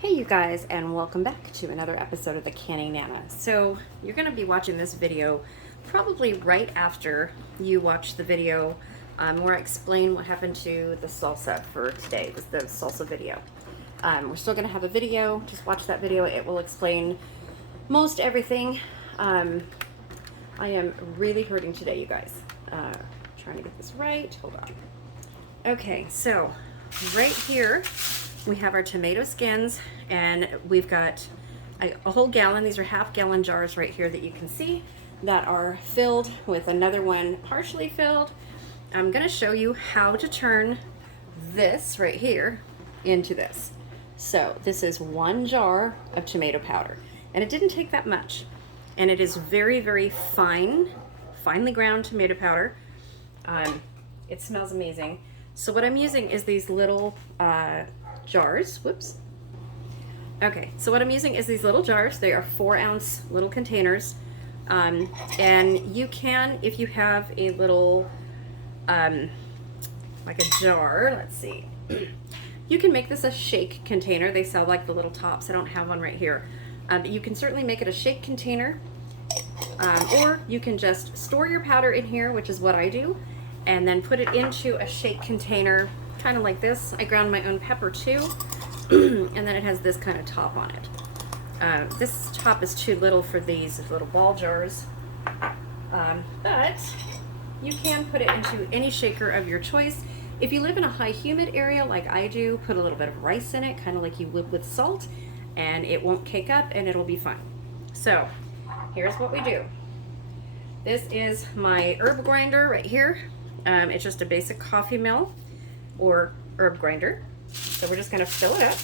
Hey you guys, and welcome back to another episode of the Canning Nana. So you're going to be watching this video probably right after you watch the video where I explain what happened to the salsa for today, the salsa video. We're still going to have a video, just watch that video, it will explain most everything. I am really hurting today, you guys. Trying to get this right, hold on. Okay, so right here we have our tomato skins, and we've got a whole gallon. These are half-gallon jars right here that you can see that are filled with another one partially filled. I'm going to show you how to turn this right here into this. So this is 1 jar of tomato powder, and it didn't take that much, and it is very, very finely ground tomato powder. It smells amazing. So what I'm using is these little jars. Whoops. Okay, so what I'm using is these little jars. They are 4-ounce little containers. And you can, if you have a little, like a jar, let's see. You can make this a shake container. They sell like the little tops. I don't have one right here. But you can certainly make it a shake container. Or you can just store your powder in here, which is what I do, and then put it into a shake container, kind of like this. I ground my own pepper too, and then it has this kind of top on it. This top is too little for these little ball jars, but you can put it into any shaker of your choice. If you live in a high humid area like I do, put a little bit of rice in it, kind of like you would with salt, and it won't cake up and it'll be fine. So here's what we do. This is my herb grinder right here. It's just a basic coffee mill or herb grinder. So we're just going to fill it up.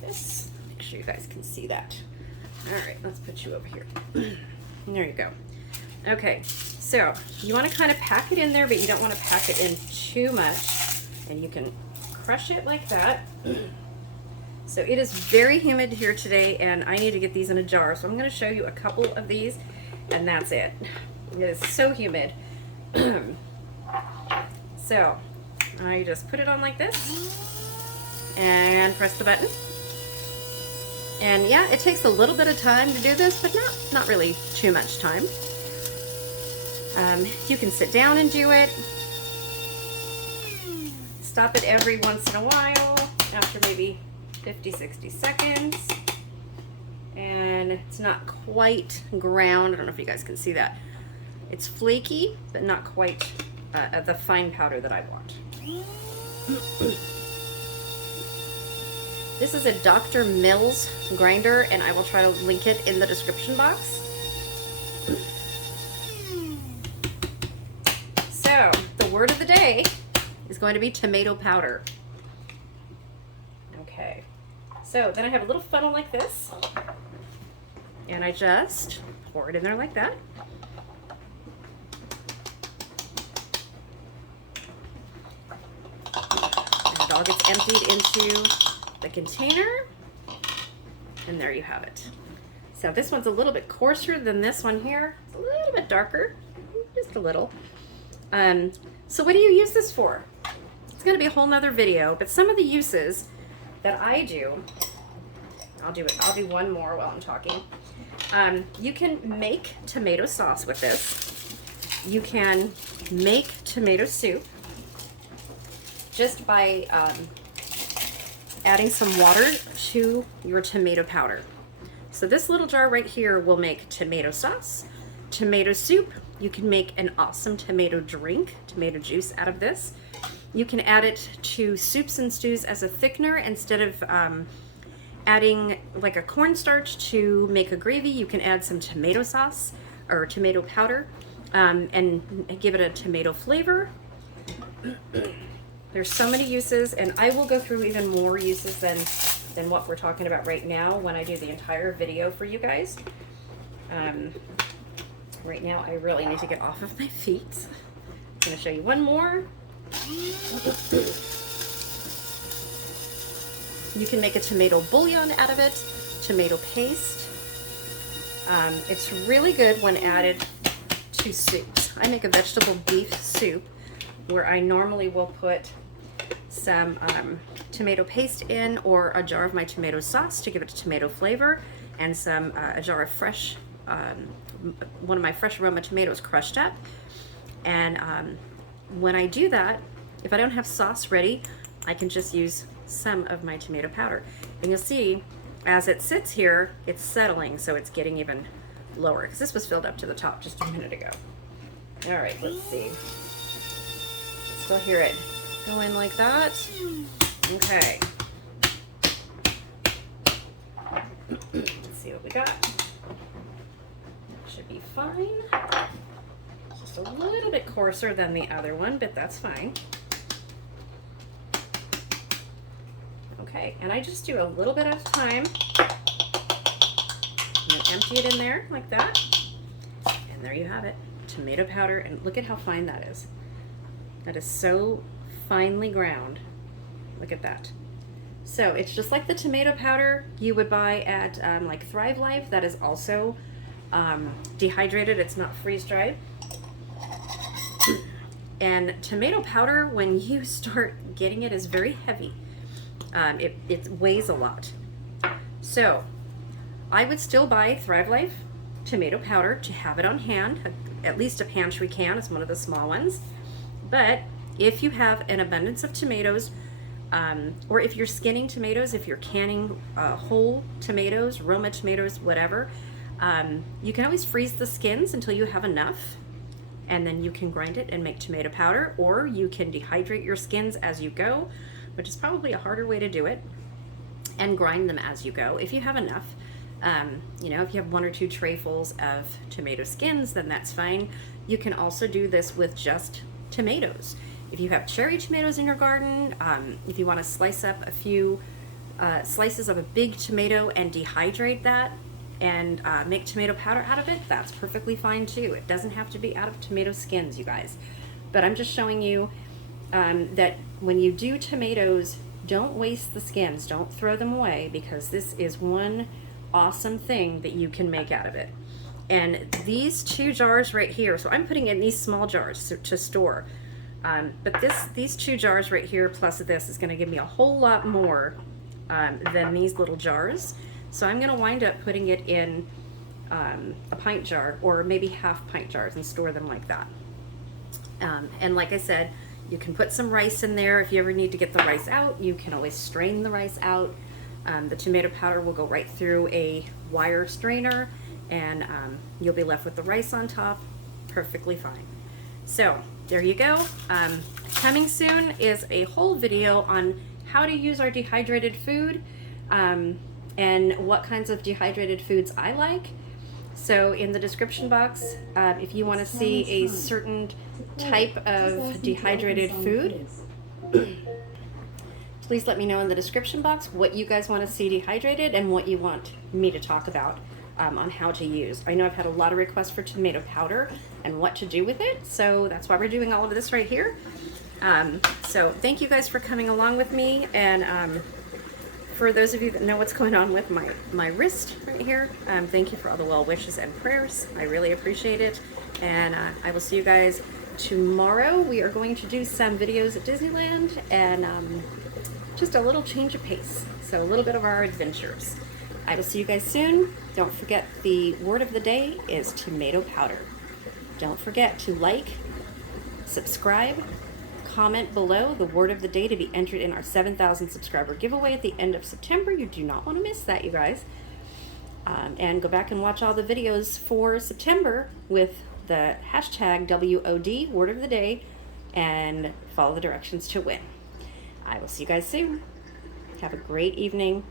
This, make sure you guys can see that. All right, let's put you over here. There you go. Okay, so you want to kind of pack it in there, but you don't want to pack it in too much. And you can crush it like that. So it is very humid here today, and I need to get these in a jar. So I'm going to show you a couple of these, and that's it. It is so humid. So I just put it on like this and press the button. And yeah, it takes a little bit of time to do this, but not really too much time. You can sit down and do it. Stop it every once in a while after maybe 50-60 seconds. And it's not quite ground. I don't know if you guys can see that. It's flaky, but not quite the fine powder that I want. This is a Dr. Mills grinder, and I will try to link it in the description box. So, the word of the day is going to be tomato powder. Okay, so then I have a little funnel like this, and I just pour it in there like that. It all gets emptied into the container, and there you have it. So this one's a little bit coarser than this one here. It's a little bit darker, just a little. So what do you use this for? It's going to be a whole nother video, but some of the uses that I do, I'll do one more while I'm talking. You can make tomato sauce with this. You can make tomato soup just by adding some water to your tomato powder. So this little jar right here will make tomato sauce, tomato soup. You can make an awesome tomato drink, tomato juice out of this. You can add it to soups and stews as a thickener instead of adding like a cornstarch to make a gravy. You can add some tomato sauce or tomato powder and give it a tomato flavor. There's so many uses, and I will go through even more uses than what we're talking about right now when I do the entire video for you guys. Right now I really need to get off of my feet. I'm going to show you one more. You can make a tomato bouillon out of it, tomato paste. It's really good when added to soups. I make a vegetable beef soup where I normally will put some tomato paste in, or a jar of my tomato sauce to give it a tomato flavor, and some a jar of fresh, one of my fresh Roma tomatoes crushed up. And when I do that, if I don't have sauce ready, I can just use some of my tomato powder. And you'll see as it sits here, it's settling, so it's getting even lower, because this was filled up to the top just a minute ago. All right, let's see. Still hear it go in like that. Okay. Let's see what we got. Should be fine. Just a little bit coarser than the other one, but that's fine. Okay, and I just do a little bit at a time. And then empty it in there like that. And there you have it. Tomato powder, and look at how fine that is. That is so finely ground. Look at that. So it's just like the tomato powder you would buy at like Thrive Life. That is also dehydrated. It's not freeze-dried. And tomato powder, when you start getting it, is very heavy. It weighs a lot. So I would still buy Thrive Life tomato powder to have it on hand, at least a pantry can. It's one of the small ones. But if you have an abundance of tomatoes, or if you're skinning tomatoes, if you're canning whole tomatoes, Roma tomatoes, whatever, you can always freeze the skins until you have enough, and then you can grind it and make tomato powder, or you can dehydrate your skins as you go, which is probably a harder way to do it, and grind them as you go if you have enough. You know, if you have 1 or 2 trayfuls of tomato skins, then that's fine. You can also do this with just tomatoes. If you have cherry tomatoes in your garden, if you want to slice up a few slices of a big tomato and dehydrate that and make tomato powder out of it, that's perfectly fine too. It doesn't have to be out of tomato skins, you guys. But I'm just showing you that when you do tomatoes, don't waste the skins. Don't throw them away, because this is one awesome thing that you can make out of it. And these 2 jars right here, so I'm putting in these small jars to store. But these 2 jars right here plus this is going to give me a whole lot more than these little jars. So I'm going to wind up putting it in a pint jar, or maybe half pint jars, and store them like that. And like I said, you can put some rice in there. If you ever need to get the rice out, you can always strain the rice out. The tomato powder will go right through a wire strainer, and you'll be left with the rice on top. Perfectly fine. So there you go. Coming soon is a whole video on how to use our dehydrated food, and what kinds of dehydrated foods I like. So in the description box, if you want to see a certain type of dehydrated food, please let me know in the description box what you guys want to see dehydrated and what you want me to talk about on how to use. I know I've had a lot of requests for tomato powder and what to do with it, so that's why we're doing all of this right here. So thank you guys for coming along with me, and for those of you that know what's going on with my wrist right here, thank you for all the well wishes and prayers. I really appreciate it, and I will see you guys tomorrow. We are going to do some videos at Disneyland, and just a little change of pace, so a little bit of our adventures. I will see you guys soon. Don't forget, the word of the day is tomato powder. Don't forget to like, subscribe, comment below the word of the day to be entered in our 7,000 subscriber giveaway at the end of September. You do not want to miss that, you guys. And go back and watch all the videos for September with the hashtag WOD, word of the day, and follow the directions to win. I will see you guys soon. Have a great evening.